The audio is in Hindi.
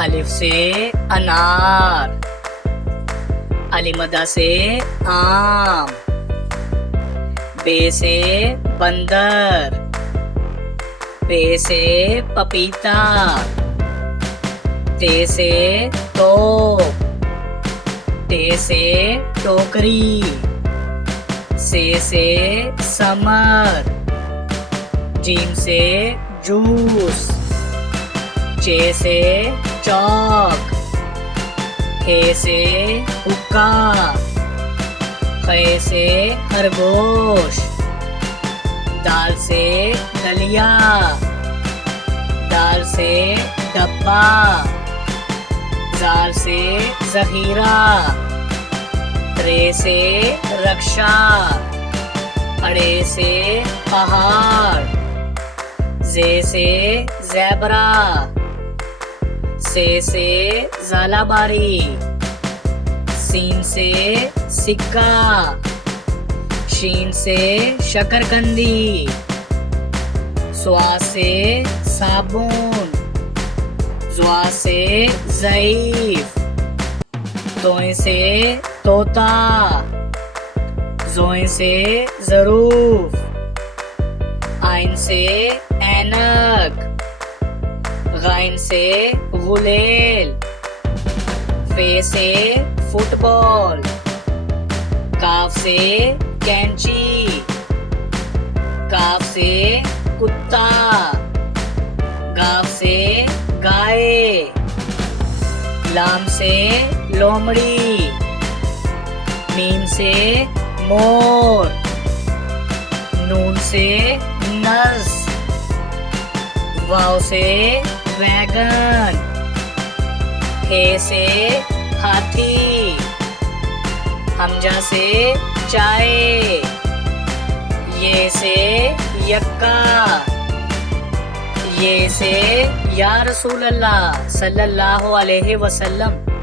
अलिफ से अनार, अलिमदा से आम, बे से बंदर, पे से पपीता, ते से तोप, टे से टोकरी, से समर, जीम से जूस, चे से चौक, हे से हुक्का, खे से खरगोश, दाल से दलिया, दाल से डब्बा, जाल से जहीरा, रे से रक्षा, अड़े से पहाड़, जे से ज़ेबरा, से ज़ालाबारी, सीन से सिक्का, शीन से शकरकंदी, स्वा से साबुन, ज़्वा से ज़ईफ, तोए से तोता, ज़ोए से ज़रूफ, आइन से ऐनक, गाइन से गुलेल, फे से फुटबॉल, काफ से कैंची, काफ से कुत्ता, गाफ से गाय, लाम से लोमड़ी, मीम से मोर, नून से नर्स, वाव से वैगन, हे से हाथी, हमजा से चाय, ये से यक्का, ये से या रसूल अल्लाह सल्लल्लाहु अलैहि वसल्लम।